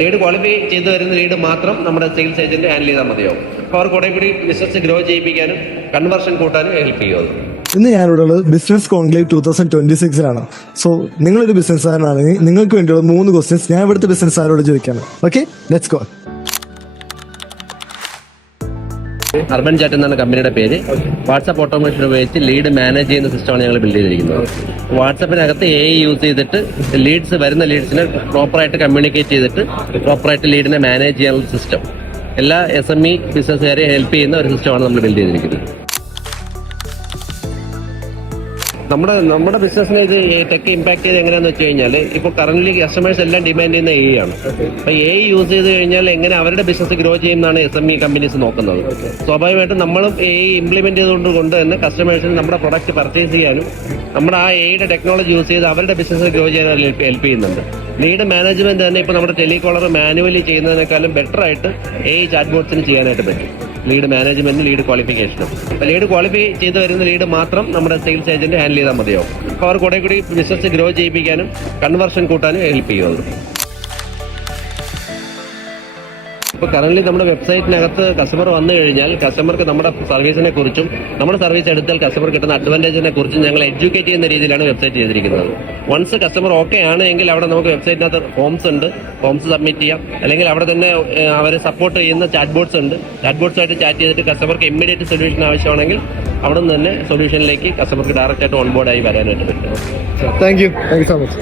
Lead qualify ചെയ്ത് വരുന്ന lead മാത്രം നമ്മുടെ സെയിൽസ് ഏജന്റ് ഹാൻഡിൽ ചെയ്താൽ മതിയാവും. അപ്പോൾ അവർ കുറെ കൂടി ബിസിനസ് ഗ്രോ ചെയ്യിപ്പിക്കാനും കൺവേർഷൻ കൂട്ടാനും ഹെൽപ്പ് ചെയ്യും അത്. ഇന്ന് ഞാനിവിടെ ഉള്ളത് ബിസിനസ് കോൺക്ലേവ് 2026 സോ നിങ്ങളൊരു ബിസിനസ്സുകാരനാണെങ്കിൽ നിങ്ങൾക്ക് വേണ്ടിയുള്ള 3 ക്വസ്റ്റ്യൻസ് ഞാൻ ഇവിടുത്തെ ബിസിനസ്സുകാരോട് ചോദിക്കാണ്. Okay, let's go. Urban chat എന്നാണ് കമ്പനിയുടെ പേര്. വാട്സ്ആപ്പ് ഓട്ടോമേഷൻ ഉപയോഗിച്ച് ലീഡ് മാനേജ് ചെയ്യുന്ന സിസ്റ്റമാണ് ഞങ്ങൾ ബിൽഡ് ചെയ്തിരിക്കുന്നത്. വാട്സാപ്പിനകത്ത് AI യൂസ് ചെയ്തിട്ട് വരുന്ന ലീഡ്സിനെ പ്രോപ്പറായിട്ട് കമ്മ്യൂണിക്കേറ്റ് ചെയ്തിട്ട് പ്രോപ്പറായിട്ട് ലീഡിനെ മാനേജ് ചെയ്യാനുള്ള സിസ്റ്റം, എല്ലാ SME ബിസിനസ്സുകാരെയും ഹെൽപ്പ് ചെയ്യുന്ന ഒരു സിസ്റ്റമാണ് നമ്മൾ ബിൽഡ് ചെയ്തിരിക്കുന്നത്. നമ്മുടെ ബിസിനസ്സിനെ ഇത് ടെക് ഇമ്പാക്ട് ചെയ്ത് എങ്ങനെയാണെന്ന് വെച്ച് കഴിഞ്ഞാൽ, ഇപ്പോൾ കറന്റ് കസ്റ്റമേഴ്സ് എല്ലാം ഡിമാൻഡ് ചെയ്യുന്ന AI ആണ്. അപ്പൊ AI യൂസ് ചെയ്ത് കഴിഞ്ഞാൽ എങ്ങനെ അവരുടെ ബിസിനസ് ഗ്രോ ചെയ്യുന്നതാണ് SME കമ്പനീസ് നോക്കുന്നത്. സ്വാഭാവികമായിട്ടും നമ്മളും AI ഇംപ്ലിമെന്റ് ചെയ്തുകൊണ്ട് തന്നെ കസ്റ്റമേഴ്സിന് നമ്മുടെ പ്രൊഡക്റ്റ് പർച്ചേസ് ചെയ്യാനും നമ്മുടെ ആ AI ടെക്നോളജി യൂസ് ചെയ്ത് അവരുടെ ബിസിനസ് ഗ്രോ ചെയ്യാൻ ഹെൽപ്പ് ചെയ്യുന്നുണ്ട്. ലീഡ് മാനേജ്മെന്റ് തന്നെ ഇപ്പോൾ നമ്മുടെ ടെലികോളർ മാനുവലി ചെയ്യുന്നതിനേക്കാളും ബെറ്റർ ആയിട്ട് AI ചാറ്റ് ബോട്ട്സിന് ചെയ്യാനായിട്ട് പറ്റും. ലീഡ് മാനേജ്മെന്റ്, ലീഡ് ക്വാളിഫിക്കേഷനും. ലീഡ് ക്വാളിഫൈ ചെയ്ത് വരുന്ന ലീഡ് മാത്രം നമ്മുടെ സെയിൽസ് ഏജന്റ് ഹാൻഡിൽ ചെയ്താൽ മതിയാവും. അപ്പോൾ അവർ കുറെ കൂടി ബിസിനസ് ഗ്രോ ചെയ്യിപ്പിക്കാനും കൺവേർഷൻ കൂട്ടാനും ഹെൽപ്പ് ചെയ്യും അത്. ഇപ്പോൾ കറന്റ് നമ്മുടെ വെബ്സൈറ്റിനകത്ത് കസ്റ്റമർ വന്നു കഴിഞ്ഞാൽ കസ്റ്റമർക്ക് നമ്മുടെ സർവീസിനെ കുറിച്ചും നമ്മുടെ സർവീസ് എടുത്താൽ കസ്റ്റമർ കിട്ടുന്ന അഡ്വാൻറ്റേജിനെ കുറിച്ചും ഞങ്ങൾ എഡ്യൂക്കേറ്റ് ചെയ്യുന്ന രീതിയിലാണ് വെബ്സൈറ്റ് ചെയ്തിരിക്കുന്നത്. വൺസ് കസ്റ്റമർ ഓക്കെ ആണെങ്കിൽ അവിടെ നമുക്ക് വെബ്സൈറ്റിനകത്ത് ഫോംസ് ഉണ്ട്, ഫോംസ് സബ്മിറ്റ് ചെയ്യാം. അല്ലെങ്കിൽ അവിടെ തന്നെ അവരെ സപ്പോർട്ട് ചെയ്യുന്ന ചാറ്റ് ബോട്ട്സ് ഉണ്ട്. ചാറ്റ് ബോട്ട്സായിട്ട് ചാറ്റ് ചെയ്തിട്ട് കസ്റ്റമർക്ക് ഇമ്മീഡിയറ്റ് സൊല്യൂഷൻ ആവശ്യമാണെങ്കിൽ അവിടെ നിന്ന് തന്നെ സൊല്യൂഷനിലേക്ക് കസ്റ്റമർക്ക് ഡയറക്റ്റ് ആയിട്ട് ഓൺബോർഡ് ആയി വരാനായിട്ട് പറ്റും. Thank you so much.